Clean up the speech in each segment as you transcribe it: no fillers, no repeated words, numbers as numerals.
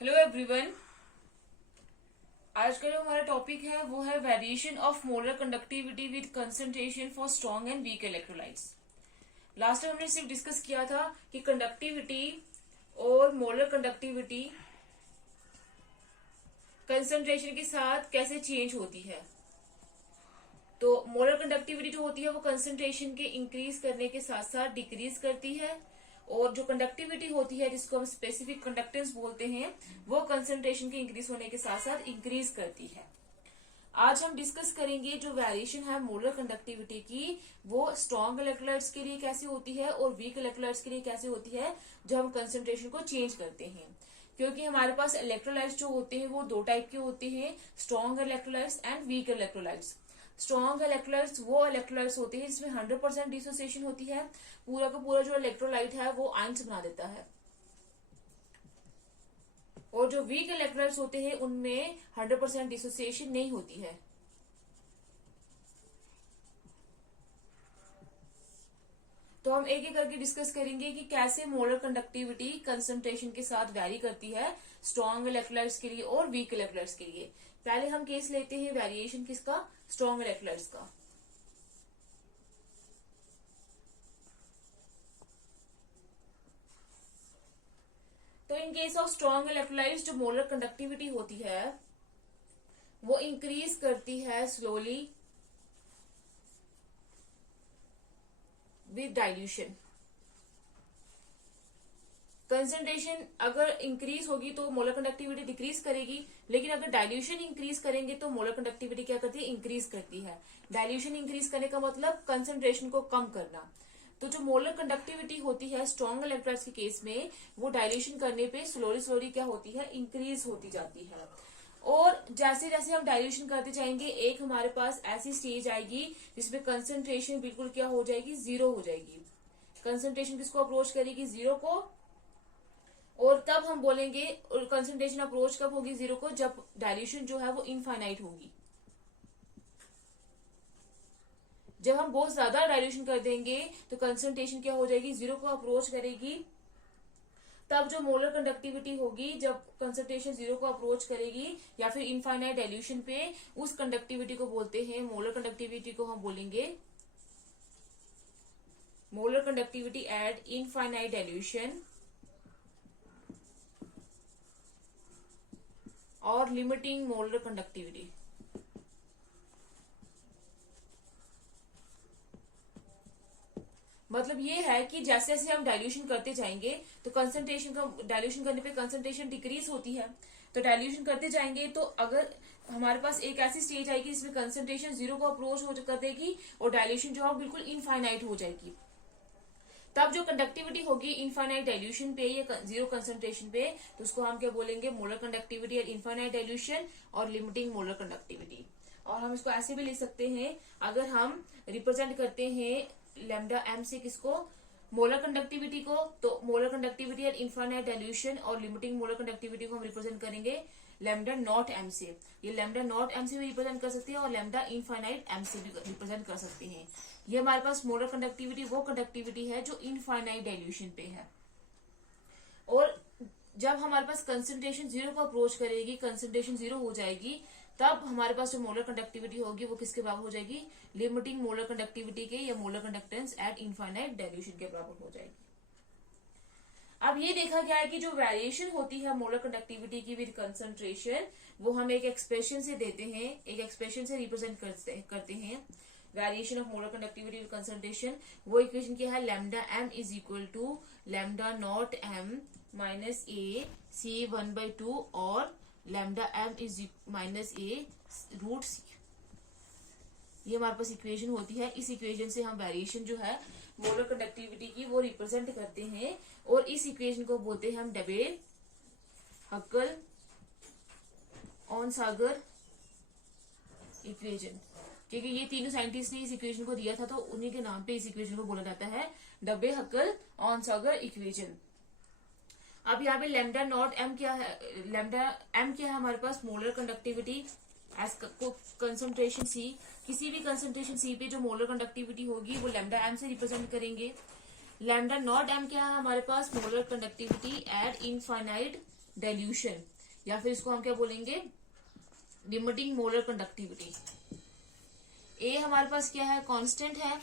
Hello everyone. आज का जो हमारा टॉपिक है वो है variation of molar conductivity with concentration for strong and weak electrolytes. Last time हमने सिर्फ डिस्कस किया था कि कंडक्टिविटी और मोलर कंडक्टिविटी कंसंट्रेशन के साथ कैसे चेंज होती है। तो मोलर कंडक्टिविटी जो होती है वो कंसंट्रेशन के इंक्रीज करने के साथ साथ डिक्रीज करती है, और जो कंडक्टिविटी होती है जिसको हम स्पेसिफिक कंडक्टेंस बोलते हैं वो कंसंट्रेशन के इंक्रीज होने के साथ साथ इंक्रीज करती है। आज हम डिस्कस करेंगे जो वेरिएशन है मोलर कंडक्टिविटी की वो स्ट्रॉन्ग इलेक्ट्रोलाइट्स के लिए कैसे होती है और वीक इलेक्ट्रोलाइट्स के लिए कैसे होती है जब हम कंसंट्रेशन को चेंज करते हैं। क्योंकि हमारे पास इलेक्ट्रोलाइट्स जो होते हैं वो दो टाइप के होते हैं, strong electrolytes and weak electrolytes. Strong electrolytes वो इलेक्ट्रोलाइट्स होते हैं जिसमें 100% डिसोसिएशन होती है, पूरा का पूरा जो इलेक्ट्रोलाइट है वो आयंस बना देता है। और जो वीक इलेक्ट्रोलाइट्स होते हैं उनमें 100% डिसोसिएशन नहीं होती है। तो हम एक एक करके डिस्कस करेंगे कि कैसे मोलर कंडक्टिविटी कंसंट्रेशन के साथ वैरी करती है स्ट्रॉन्ग इलेक्ट्रोलाइट्स के लिए और वीक इलेक्ट्रोलाइट्स के लिए। पहले हम केस लेते हैं वेरिएशन किसका, स्ट्रॉन्ग इलेक्ट्रोलाइट्स का। तो in case of strong electrolytes जो मोलर कंडक्टिविटी होती है वो इंक्रीज करती है स्लोली विद डाइल्यूशन। कंसंट्रेशन अगर इंक्रीज होगी तो मोलर कंडक्टिविटी डिक्रीज करेगी, लेकिन अगर डाइल्यूशन इंक्रीज करेंगे तो मोलर कंडक्टिविटी क्या करती है, इंक्रीज करती है। डाइल्यूशन इंक्रीज करने का मतलब कंसंट्रेशन को कम करना। तो जो मोलर कंडक्टिविटी होती है स्ट्रॉन्ग इलेक्ट्रोलाइट्स के केस में वो डाइल्यूशन करने पे स्लोली स्लोली क्या होती है, इंक्रीज होती जाती है। और जैसे जैसे हम डाइल्यूशन करते जाएंगे एक हमारे पास ऐसी स्टेज आएगी जिसमें कंसंट्रेशन बिल्कुल क्या हो जाएगी, जीरो हो जाएगी। कंसंट्रेशन किसको अप्रोच करेगी, जीरो को। और तब हम बोलेंगे, और कंसंट्रेशन अप्रोच कब होगी जीरो को, जब डाइल्यूशन जो है वो इनफाइनाइट होगी। जब हम बहुत ज्यादा डाइल्यूशन कर देंगे तो कंसंट्रेशन क्या हो जाएगी, जीरो को अप्रोच करेगी। तब जो मोलर कंडक्टिविटी होगी जब कंसंट्रेशन जीरो को अप्रोच करेगी या फिर इनफाइनाइट डाइल्यूशन पे, उस कंडक्टिविटी को बोलते हैं, मोलर कंडक्टिविटी को हम बोलेंगे molar conductivity at infinite dilution और लिमिटिंग मोलर कंडक्टिविटी। मतलब ये है कि जैसे जैसे हम डाइल्यूशन करते जाएंगे तो कंसंट्रेशन का, डाइल्यूशन करने पे कंसंट्रेशन डिक्रीज होती है, तो डाइल्यूशन करते जाएंगे तो अगर हमारे पास एक ऐसी स्टेज आएगी जिसमें कंसंट्रेशन जीरो को अप्रोच हो कर देगी और डाइल्यूशन जो है बिल्कुल इनफाइनाइट हो जाएगी। तब जो कंडक्टिविटी होगी इनफाइनाइट डाइल्यूशन पे या जीरो कंसंट्रेशन पे, तो उसको हम क्या बोलेंगे, molar conductivity at infinite dilution और लिमिटिंग मोलर कंडक्टिविटी। और हम इसको ऐसे भी लिख सकते हैं, अगर हम रिप्रेजेंट करते हैं लैम्डा एम से किसको, मोलर कंडक्टिविटी को, तो molar conductivity at infinite dilution और लिमिटिंग मोलर कंडक्टिविटी को हम रिप्रेजेंट करेंगे लैम्डा नॉट एम से। ये लैम्डा नॉट एम से भी रिप्रेजेंट कर सकते हैं और लैम्डा इनफाइनाइट एम से भी रिप्रेजेंट कर सकते हैं। ये हमारे पास मोलर कंडक्टिविटी वो कंडक्टिविटी है जो इनफाइनाइट डाइल्यूशन पे है। और जब हमारे पास कंसंट्रेशन जीरो को अप्रोच करेगी, कंसंट्रेशन जीरो हो जाएगी, तब हमारे पास जो मोलर कंडक्टिविटी होगी वो किसके बराबर हो जाएगी, लिमिटिंग मोलर कंडक्टिविटी के या molar conductance eight infinite dilution के बराबर हो जाएगी। अब ये देखा गया है कि जो वेरिएशन होती है मोलर कंडक्टिविटी की विद कंसंट्रेशन वो हम एक एक्सप्रेशन से देते हैं, एक एक्सप्रेशन से रिप्रेजेंट करते हैं variation of molar conductivity with concentration. वो इक्वेशन क्या है, lambda m is equal to lambda naught m minus a c 1/2 और lambda m is minus a root c. ये हमारे पास इक्वेशन होती है। इस इक्वेशन से हम वेरिएशन जो है मोलर कंडक्टिविटी की वो रिप्रेजेंट करते हैं, और इस इक्वेशन को बोलते हैं हम डबे हक्कल ऑन-सागर इक्वेशन। क्योंकि ये तीनों साइंटिस्ट ने इस इक्वेशन को दिया था तो उन्हीं के नाम पे इस इक्वेशन को बोला जाता है डबे हक्कल ऑन-सागर इक्वेशन। अब यहाँ पे लैम्डा नॉट एम क्या है, लैम्डा एम क्या है हमारे पास, molar conductivity as concentration c. किसी भी कंसंट्रेशन सी पे जो मोलर कंडक्टिविटी होगी वो लैम्डा एम से रिप्रेजेंट करेंगे। लैम्डा नॉट एम क्या है हमारे पास, molar conductivity at infinite dilution, या फिर इसको हम क्या बोलेंगे, लिमिटिंग मोलर कंडक्टिविटी। ए हमारे पास क्या है, कांस्टेंट है,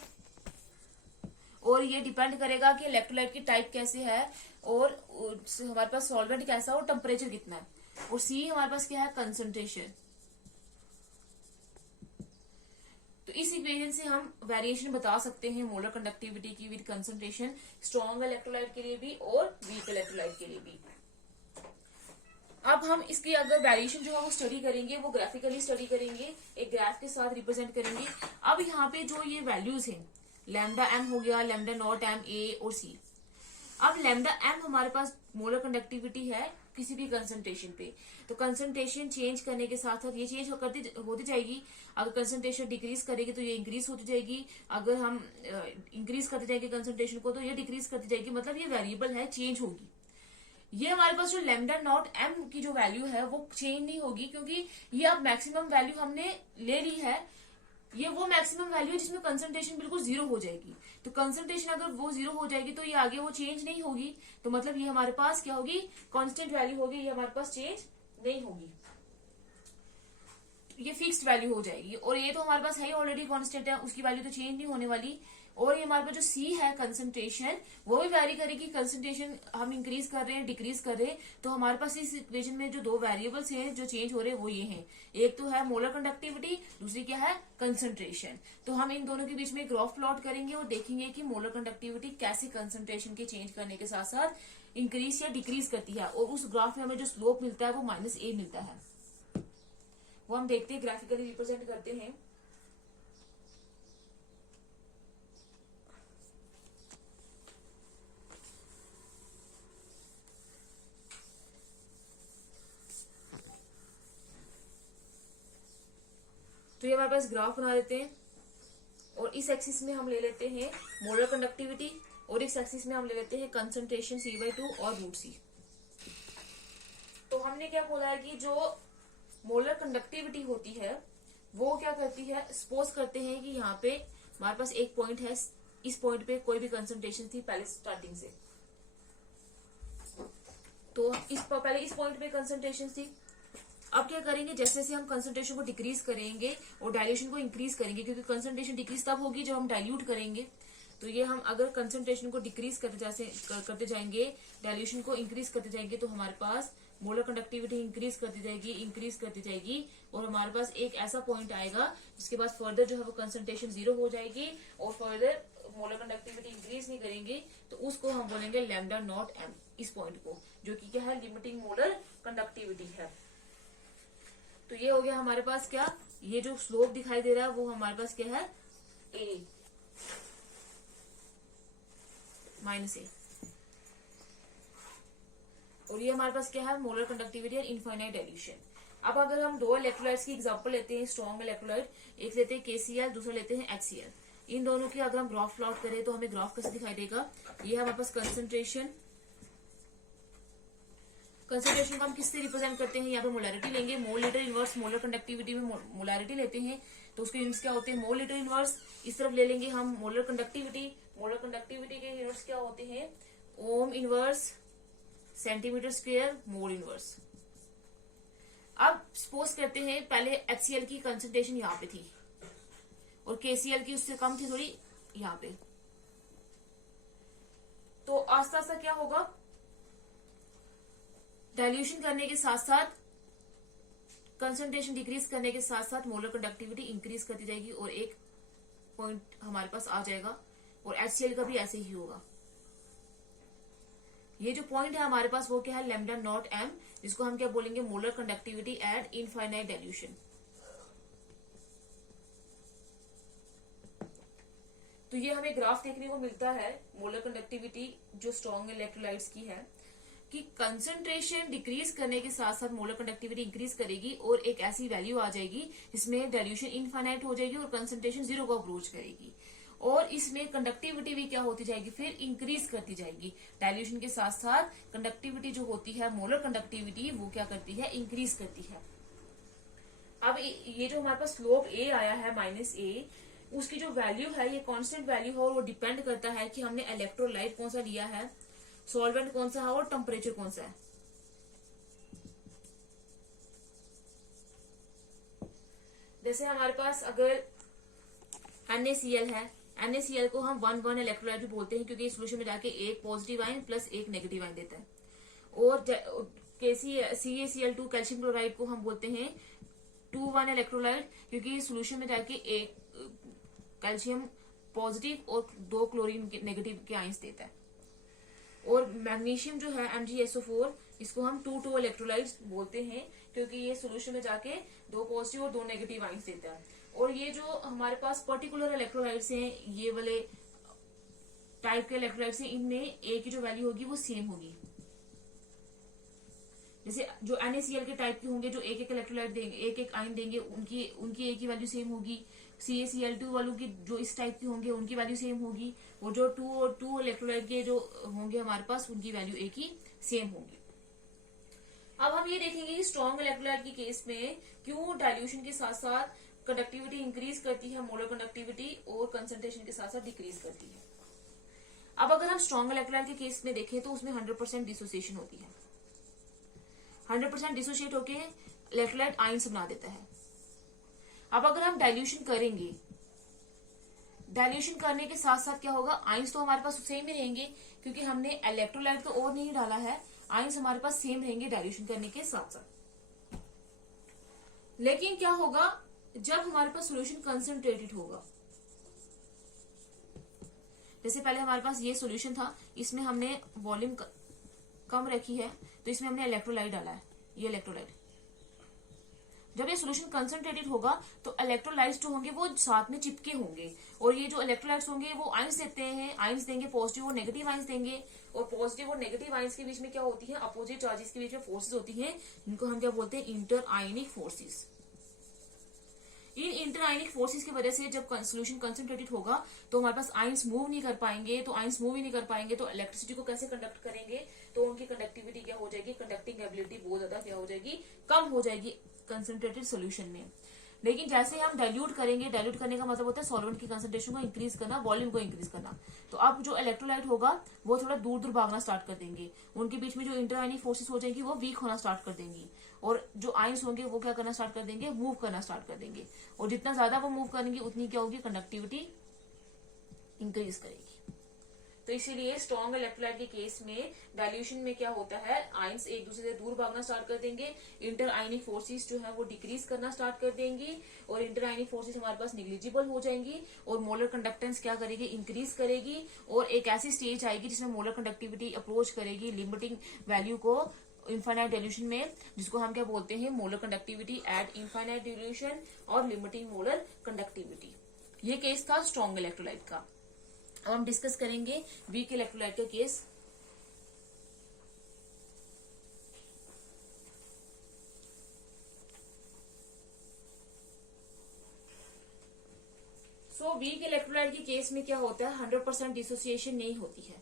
और ये डिपेंड करेगा कि इलेक्ट्रोलाइट की टाइप कैसे है, और हमारे पास सॉल्वेंट कैसा है और टेम्परेचर कितना है। और सी हमारे पास क्या है, कंसंट्रेशन। तो इस इक्वेशन से हम वेरिएशन बता सकते हैं मोलर कंडक्टिविटी की विद कंसंट्रेशन, स्ट्रॉन्ग इलेक्ट्रोलाइट के लिए भी और वीक इलेक्ट्रोलाइट के लिए भी। अब हम इसकी अगर वेरिएशन जो है वो स्टडी करेंगे, वो ग्राफिकली स्टडी करेंगे, एक ग्राफ के साथ रिप्रेजेंट करेंगे। अब यहाँ पे जो ये वैल्यूज हैं, लैम्डा एम हो गया, लैम्डा नॉट एम, ए और सी। अब लैम्डा एम हमारे पास मोलर कंडक्टिविटी है किसी भी कंसंट्रेशन पे, तो कंसंट्रेशन चेंज करने के साथ साथ ये चेंज होती जाएगी। अगर कंसंट्रेशन डिक्रीज करेगी तो ये इंक्रीज होती जाएगी, अगर हम इंक्रीज करते जाएंगे कंसंट्रेशन को तो ये डिक्रीज करती जाएगी, मतलब ये वेरिएबल है, चेंज होगी। ये हमारे पास जो लैम्डा नॉट एम की जो वैल्यू है वो चेंज नहीं होगी, क्योंकि ये अब मैक्सिमम वैल्यू हमने ले ली है। ये वो मैक्सिमम वैल्यू है जिसमें कंसंट्रेशन बिल्कुल जीरो हो जाएगी। तो कंसंट्रेशन अगर वो जीरो हो जाएगी तो ये आगे वो चेंज नहीं होगी, तो मतलब ये हमारे पास क्या होगी, कांस्टेंट वैल्यू होगी, ये हमारे पास चेंज नहीं होगी, ये फिक्स्ड वैल्यू हो जाएगी। और ये तो हमारे पास है ही ऑलरेडी कांस्टेंट है, उसकी वैल्यू तो चेंज नहीं होने वाली। और ये हमारे पास जो सी है कंसंट्रेशन, वो भी वैरी करेगी, कंसंट्रेशन हम इंक्रीज कर रहे हैं डिक्रीज कर रहे हैं। तो हमारे पास इस इक्वेशन में जो दो वेरिएबल्स हैं जो चेंज हो रहे हैं वो ये हैं, एक तो है मोलर कंडक्टिविटी, दूसरी क्या है, कंसंट्रेशन। तो हम इन दोनों के बीच में ग्राफ प्लॉट करेंगे और देखेंगे कि मोलर कंडक्टिविटी कैसे कंसंट्रेशन के चेंज करने के साथ साथ इंक्रीज या डिक्रीज करती है। और उस ग्राफ में हमें जो स्लोप मिलता है वो -a मिलता है, वो हम देखते हैं, ग्राफिकली रिप्रेजेंट करते हैं। तो ये हमारे पास ग्राफ बना देते हैं, और इस एक्सिस में हम ले लेते हैं मोलर कंडक्टिविटी, और इस एक्सिस में हम ले लेते हैं कंसंट्रेशन C/2 और √C। तो हमने क्या बोला है कि जो मोलर कंडक्टिविटी होती है वो क्या करती है, सपोज करते हैं कि यहाँ पे हमारे पास एक पॉइंट है, इस पॉइंट पे कोई भी कंसंट्रेशन थी पहले स्टार्टिंग से, तो पहले इस पॉइंट पे कंसंट्रेशन थी। अब क्या करेंगे, जैसे जैसे हम कंसंट्रेशन को डिक्रीज करेंगे और डाइल्यूशन को इंक्रीज करेंगे, क्योंकि कंसंट्रेशन डिक्रीज तब होगी जब हम डाइल्यूट करेंगे। तो ये हम अगर कंसंट्रेशन को डिक्रीज करते जाएंगे, डाइल्यूशन को इंक्रीज करते जाएंगे, तो हमारे पास मोलर कंडक्टिविटी इंक्रीज करती जाएगी, और हमारे पास एक ऐसा पॉइंट आएगा जिसके बाद फर्दर जो है वो कंसंट्रेशन जीरो हो जाएगी और फर्दर मोलर कंडक्टिविटी इंक्रीज नहीं करेंगे, तो उसको हम बोलेंगे लैम्डा नॉट एम, इस पॉइंट को, जो कि क्या है, लिमिटिंग मोलर कंडक्टिविटी है। तो ये हो गया हमारे पास क्या, ये जो स्लोप दिखाई दे रहा है वो हमारे पास क्या है, a -a, और ये हमारे पास क्या है, मोलर कंडक्टिविटी और इनफाइनाइट डाइल्यूशन। अब अगर हम दो इलेक्ट्रोलाइट्स की एग्जांपल लेते हैं, स्ट्रॉन्ग इलेक्ट्रोलाइट, एक लेते हैं KCl, दूसरा लेते हैं HCl। इन दोनों की अगर हम ग्राफ प्लॉट करें तो हमें ग्राफ कैसे दिखाई देगा, ये हमारे पास कंसंट्रेशन को हम किससे रिप्रेजेंट करते हैं, यहाँ पे मोलैरिटी लेंगे, mole litre inverse, molar conductivity में मोलैरिटी लेते हैं तो उसके यूनिट्स क्या होते हैं, मोल लीटर इनवर्स। इस तरफ ले लेंगे हम मोलर कंडक्टिविटी के यूनिट्स क्या होते हैं, ohm inverse, centimetre square, mole inverse. अब सपोज करते हैं पहले HCl की कंसंट्रेशन यहाँ पे थी और KCl की उससे कम थी थोड़ी यहाँ पे, तो आस्ता आस्ता क्या होगा, डाइल्यूशन करने के साथ साथ, कंसंट्रेशन डिक्रीज करने के साथ साथ मोलर कंडक्टिविटी इंक्रीज करती जाएगी और एक पॉइंट हमारे पास आ जाएगा, और HCl का भी ऐसे ही होगा। ये जो पॉइंट है हमारे पास वो क्या है, लैम्डा नॉट एम, जिसको हम क्या बोलेंगे, molar conductivity at infinite dilution. तो ये हमें ग्राफ देखने को मिलता है मोलर कंडक्टिविटी जो स्ट्रॉन्ग इलेक्ट्रोलाइट्स की है, कि कंसंट्रेशन डिक्रीज करने के साथ साथ मोलर कंडक्टिविटी इंक्रीज करेगी और एक ऐसी वैल्यू आ जाएगी जिसमें डाइल्यूशन इनफाइनाइट हो जाएगी और कंसंट्रेशन जीरो को अप्रोच करेगी, और इसमें कंडक्टिविटी भी क्या होती जाएगी, फिर इंक्रीज करती जाएगी। डाइल्यूशन के साथ साथ कंडक्टिविटी जो होती है, मोलर कंडक्टिविटी, वो क्या करती है, इंक्रीज करती है। अब ये जो हमारे पास स्लोप a आया है -a, उसकी जो वैल्यू है ये कांस्टेंट वैल्यू है, और वो डिपेंड करता है कि हमने इलेक्ट्रोलाइट कौन सा लिया है, सॉल्वेंट कौन सा है और टेम्परेचर कौन सा है। जैसे हमारे पास अगर NaCl है, NaCl को हम 1,1 इलेक्ट्रोलाइट भी बोलते हैं क्योंकि इस सोल्यूशन में जाके एक पॉजिटिव आयन प्लस एक नेगेटिव आयन देता है। और CaCl2 कैल्शियम क्लोराइड को हम बोलते हैं 2,1 इलेक्ट्रोलाइट क्योंकि इस सोल्यूशन में जाके एक कैल्शियम पॉजिटिव और 2 क्लोरीन नेगेटिव के आयंस देता है। और मैग्नीशियम जो है MgSO4, इसको हम 2,2 इलेक्ट्रोलाइट्स बोलते हैं क्योंकि ये सोल्यूशन में जाके 2 पॉजिटिव और 2 नेगेटिव आयंस देता है। और ये जो हमारे पास पर्टिकुलर इलेक्ट्रोलाइट्स हैं, ये वाले टाइप के इलेक्ट्रोलाइट्स हैं, इनमें ए की जो वैल्यू होगी वो सेम होगी। जैसे जो NaCl के टाइप के होंगे, जो एक एक इलेक्ट्रोलाइट देंगे, एक एक आयन देंगे, उनकी ए की वैल्यू सेम होगी। CaCl2 वालों की जो इस टाइप के होंगे उनकी वैल्यू सेम होगी। और जो 2 इलेक्ट्रोलाइट के जो होंगे हमारे पास, उनकी वैल्यू ए की सेम होगी। अब हम ये देखेंगे कि स्ट्रॉन्ग इलेक्ट्रोलाइट के केस में क्यों डाइल्यूशन के साथ साथ कंडक्टिविटी इंक्रीज करती है, मोलर कंडक्टिविटी, और कंसंट्रेशन के साथ साथ डिक्रीज करती है। अब अगर हम स्ट्रॉन्ग इलेक्ट्रोलाइट के केस में देखें तो उसमें 100% डिसोसिएशन होती है। 100% डिसोसिएट होके इलेक्ट्रोलाइट आयंस बना देता है। अब अगर हम डाइल्यूशन करेंगे, डाइल्यूशन करने के साथ साथ क्या होगा, आयंस तो हमारे पास सेम ही रहेंगे क्योंकि हमने इलेक्ट्रोलाइट तो और नहीं डाला है, आयंस हमारे पास सेम रहेंगे डाइल्यूशन करने के साथ साथ। लेकिन क्या होगा जब हमारे पास सॉल्यूशन कंसंट्रेटेड होगा। जैसे पहले हमारे पास ये सॉल्यूशन था, इसमें हमने वॉल्यूम कम रखी है तो इसमें हमने इलेक्ट्रोलाइट डाला है, ये इलेक्ट्रोलाइट। जब ये सॉल्यूशन कंसंट्रेटेड होगा तो इलेक्ट्रोलाइट्स जो होंगे वो साथ में चिपके होंगे, और ये जो इलेक्ट्रोलाइट्स होंगे वो आयंस देते हैं, आयंस देंगे, पॉजिटिव और नेगेटिव आयंस देंगे। और पॉजिटिव और नेगेटिव आयंस के बीच में क्या होती है, अपोजिट चार्जेस के बीच में फोर्सेस होती हैं, जिनको हम क्या बोलते हैं, इंटर आयनिक फोर्सेस। इन इंटर आयनिक फोर्सेस की वजह से जब सोल्यूशन कंसंट्रेटेड होगा तो हमारे पास आयंस मूव नहीं कर पाएंगे, तो आयंस मूव ही नहीं कर पाएंगे तो इलेक्ट्रिसिटी को कैसे कंडक्ट करेंगे, तो उनकी कंडक्टिविटी क्या हो जाएगी, कंडक्टिंग एबिलिटी बहुत ज्यादा क्या हो जाएगी, कम हो जाएगी कंसंट्रेटेड सोल्यूशन में। लेकिन जैसे हम डाइल्यूट करेंगे, डाइल्यूट करने का मतलब होता है सॉल्वेंट की कंसंट्रेशन को इंक्रीज करना, वॉल्यूम को इंक्रीज करना। तो अब जो इलेक्ट्रोलाइट होगा वो थोड़ा दूर दूर भागना स्टार्ट कर देंगे, उनके बीच में जो इंटर आयनिक फोर्सेस हो जाएंगी वो वीक होना स्टार्ट कर देंगी, और जो आयंस होंगे वो क्या करना स्टार्ट कर देंगे, मूव करना स्टार्ट कर देंगे। और जितना ज्यादा वो मूव करेंगे उतनी क्या होगी, कंडक्टिविटी इंक्रीज करेगी। तो इसीलिए स्ट्रॉन्ग इलेक्ट्रोलाइट के केस में डाइल्यूशन में क्या होता है, आयंस एक दूसरे से दूर भागना स्टार्ट कर देंगे, इंटर आयनिक फोर्सेस जो है वो डिक्रीज करना स्टार्ट कर देंगी, और इंटर आयनिक फोर्सेस हमारे पास निग्लिजिबल हो जाएंगी, और मोलर कंडक्टेंस क्या करेगी, इंक्रीज करेगी। और एक ऐसी स्टेज आएगी जिसमें मोलर कंडक्टिविटी अप्रोच करेगी लिमिटिंग वैल्यू को इनफाइनाइट डाइल्यूशन में, जिसको हम क्या बोलते हैं, molar conductivity at infinite dilution और लिमिटिंग मोलर कंडक्टिविटी। ये केस था स्ट्रॉन्ग इलेक्ट्रोलाइट का। अब हम डिस्कस करेंगे वीक इलेक्ट्रोलाइट का केस। सो वीक इलेक्ट्रोलाइट के केस में क्या होता है, 100% डिसोसिएशन नहीं होती है।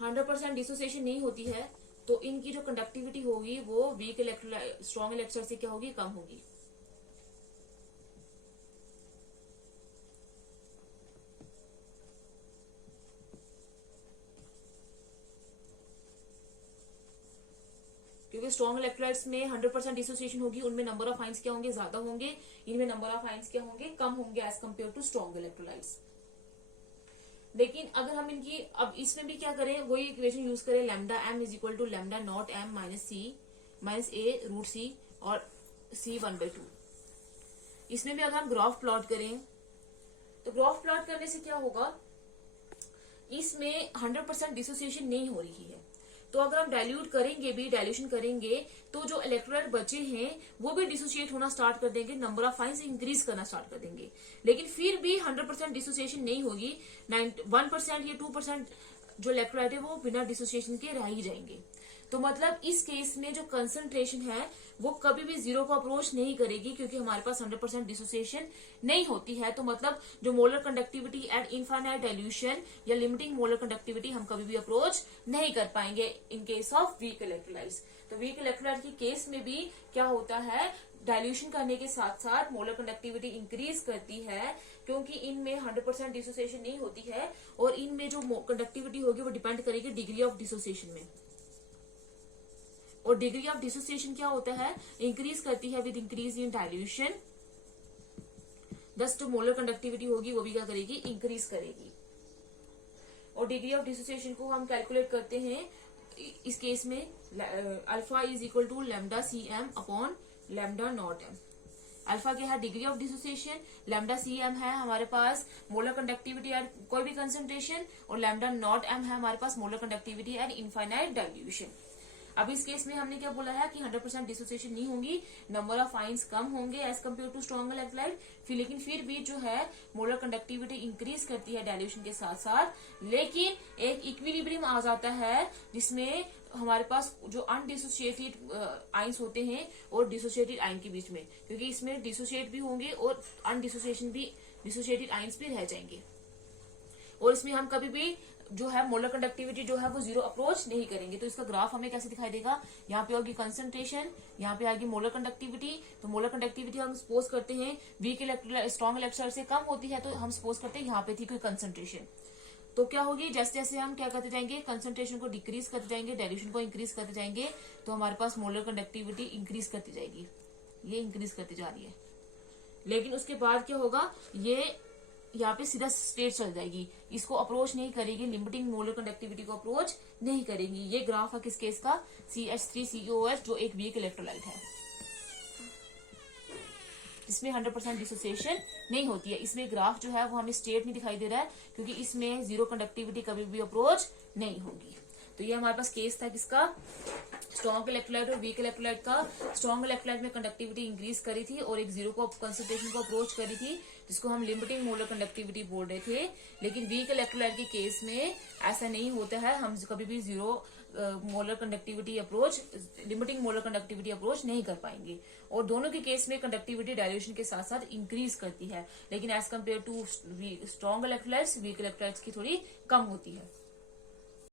100% डिसोसिएशन नहीं होती है तो इनकी जो कंडक्टिविटी होगी वो वीक इलेक्ट्रोलाइट स्ट्रॉन्ग इलेक्ट्रोलाइट से क्या होगी, कम होगी। क्योंकि स्ट्रॉन्ग इलेक्ट्रोलाइट्स में 100% डिसोसिएशन होगी, उनमें नंबर ऑफ आयंस क्या होंगे, ज्यादा होंगे, इनमें नंबर ऑफ आयंस क्या होंगे, कम होंगे as compared to strong electrolytes. लेकिन अगर हम इनकी अब इसमें भी क्या करें, वही इक्वेशन यूज करें, lambda m is equal to lambda naught m minus a root c और सी 1/2। इसमें भी अगर हम ग्राफ प्लॉट करें तो ग्राफ प्लॉट करने से क्या होगा, इसमें 100% डिसोसिएशन नहीं हो रही है, तो अगर हम डाइल्यूट करेंगे भी, डाइल्यूशन करेंगे तो जो इलेक्ट्रोलाइट बचे हैं वो भी डिसोसिएट होना स्टार्ट कर देंगे, नंबर ऑफ आयंस इंक्रीज करना स्टार्ट कर देंगे। लेकिन फिर भी 100% डिसोसिएशन नहीं होगी, 1% या 2% जो इलेक्ट्रोलाइट है वो बिना डिसोसिएशन के रह ही जाएंगे। तो मतलब इस केस में जो कंसंट्रेशन है वो कभी भी जीरो को अप्रोच नहीं करेगी क्योंकि हमारे पास 100% डिसोसिएशन नहीं होती है। तो मतलब जो molar conductivity at infinite dilution या लिमिटिंग मोलर कंडक्टिविटी हम कभी भी अप्रोच नहीं कर पाएंगे in case of weak electrolytes. तो वीक इलेक्ट्रोलाइट के केस में भी क्या होता है, डाइल्यूशन करने के साथ साथ मोलर कंडक्टिविटी इंक्रीज करती है क्योंकि इनमें 100% डिसोसिएशन नहीं होती है, और इनमें जो कंडक्टिविटी होगी वो डिपेंड करेगी डिग्री ऑफ डिसोसिएशन में। और डिग्री ऑफ डिसोसिएशन क्या होता है, इंक्रीज करती है विद इंक्रीज इन डाइल्यूशन, दस जो मोलर कंडक्टिविटी होगी वो भी क्या करेगी, इंक्रीज करेगी। और डिग्री ऑफ डिसोसिएशन को हम कैलकुलेट करते हैं इस केस में alpha is equal to lambda C M upon lambda naught M. Alpha क्या है, degree of dissociation, lambda C M है हमारे पास मोलर कंडक्टिविटी एट कोई भी कंसंट्रेशन, और लैम्डा नॉट एम है हमारे पास molar conductivity at infinite dilution. अब इस केस में हमने क्या बोला है कि 100% डिसोसिएशन नहीं होंगी, नंबर ऑफ आइंस कम होंगे as compared to strong electrolyte, लेकिन फिर भी जो है मोलर कंडक्टिविटी इंक्रीज करती है डाइल्यूशन के साथ साथ, लेकिन एक इक्विलिब्रियम आ जाता है जिसमें हमारे पास जो अनडिसोसिएटेड आइंस होते हैं और डिसोसिएटेड आइन के बीच में, क्योंकि इसमें डिसोसिएट भी होंगे और अनडिसोसिएशन भी, डिसोसिएटेड आइंस भी रह जाएंगे। और इसमें हम कभी भी जो है मोलर कंडक्टिविटी जो है वो जीरो अप्रोच नहीं करेंगे। तो इसका ग्राफ हमें कैसे दिखाई देगा, यहाँ पे होगी कंसंट्रेशन, यहाँ पे आएगी मोलर कंडक्टिविटी। तो मोलर कंडक्टिविटी हम सपोज करते हैं वीक इलेक्ट्रोलाइट स्ट्रॉन्ग इलेक्ट्रोलाइट से कम होती है, तो हम सपोज करते हैं यहाँ पे थी कोई कंसंट्रेशन, तो क्या होगी, जैसे जैसे हम क्या करते जाएंगे, कंसंट्रेशन को डिक्रीज करते जाएंगे, डाइल्यूशन को इंक्रीज करते जाएंगे, तो हमारे पास मोलर कंडक्टिविटी इंक्रीज करती जाएगी, ये इंक्रीज करती जा रही है। लेकिन उसके बाद क्या होगा, ये यहाँ पे सीधा स्टेट चल जाएगी, इसको अप्रोच नहीं करेगी, लिमिटिंग मोलर कंडक्टिविटी को अप्रोच नहीं करेगी। ये ग्राफ है किस केस का, CH3COOH जो एक वीक इलेक्ट्रोलाइट है, इसमें 100% डिसोसिएशन नहीं होती है। इसमें ग्राफ जो है वो हमें स्टेट नहीं दिखाई दे रहा है, क्योंकि इसमें जीरो कंडक्टिविटी कभी भी अप्रोच नहीं होगी। तो ये हमारे पास केस था किसका, स्ट्रॉन्ग इलेक्ट्रोलाइट और वीक इलेक्ट्रोलाइट का। स्ट्रॉन्ग इलेक्ट्रोलाइट में कंडक्टिविटी इंक्रीज करी थी और एक जीरो को कंसंट्रेशन को अप्रोच करी थी, जिसको हम लिमिटिंग मोलर कंडक्टिविटी बोल रहे थे। लेकिन वीक इलेक्ट्रोलाइट के केस में ऐसा नहीं होता है, हम कभी भी zero molar conductivity approach, limiting molar conductivity approach नहीं कर पाएंगे। और दोनों के केस में कंडक्टिविटी डाइल्यूशन के साथ साथ इंक्रीज करती है, लेकिन as compared to strong electrolytes weak electrolytes की थोड़ी कम होती है।